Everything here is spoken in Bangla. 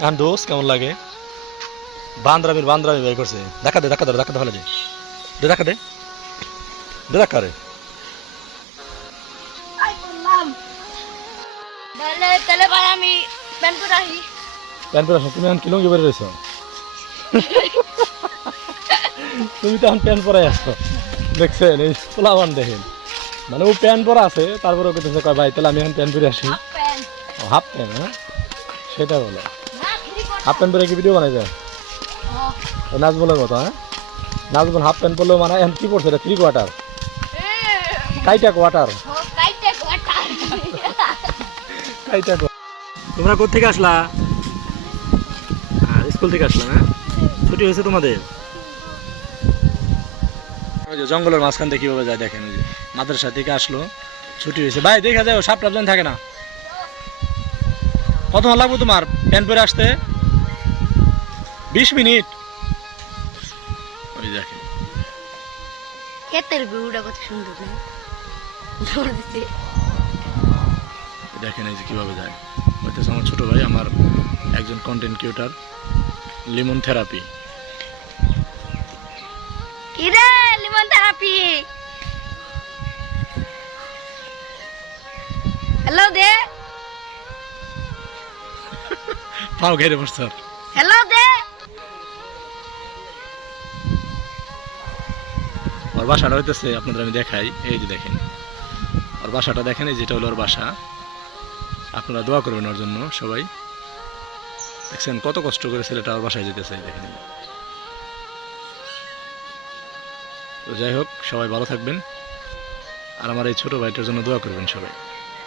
এখন দোষ কেমন লাগে? বান্দরামি বের করছে। দেখা দে ভালো দে দেখা দে দেখা রে। প্যান্ট পরে আসো তুমি, এখন কি লুঙ্গি বের রয়েছ? তুমি তো এখন প্যান্ট পরে আসছো, দেখছেন এই পোলাবান দেখেন, মানে ও প্যান্ট পরা আছে তারপরে ওকে তো কয় ভাই তাহলে আমি এখন প্যান্ট পরে আসি। হাফ প্যান্ট, হ্যাঁ সেটা বলো। হাফ প্যান্ট পরে কি ভিডিও বানাই যায়? নাজমুলের মতো, হ্যাঁ নাজমুল হাফ প্যান্ট পরলেও মানে এখন কি পড়ছে এটা? 3 কোয়ার্টার, কাইটা কোয়ার্টার। তোমরা কোথেকে আসলা? স্কুল থেকে আসলা না? ছুটি হয়েছে তোমাদের? জঙ্গলের মাঝখান থেকে কিভাবে যায় দেখেন, মাদ্রাসা থেকে আসলো, ছুটি হয়েছে। ভাই দেখা যায় সাপ টাপ থাকে না? কতক্ষণ লাগবে তোমার প্যান্ট পরে আসতে? 20 মিনিট। ওই দেখেন ক্ষেতের গরুটা কত সুন্দর না? দেখেন এই যে কিভাবে যায়। হইতেছে আমার ছোট ভাই, আমার একজন কন্টেন্ট ক্রিয়েটর, লিমন থেরাপি। কিরে লিমন থেরাপি, হ্যালো দে, পাও ঘেরে বসছে। হ্যালো দে। ওর বাসাটা হইতেছে আপনাদের আমি দেখাই, এই যে দেখেন ওর বাসাটা দেখেন, এই যেটা হলো ওর বাসা। আপনারা দোয়া করবেন ওর জন্য সবাই। দেখছেন কত কষ্ট করে ছেলেটা ওর বাসায় যেতেছে, দেখেন। তো যাই হোক, সবাই ভালো থাকবেন আর আমার এই ছোট ভাইটার জন্য দোয়া করবেন সবাই।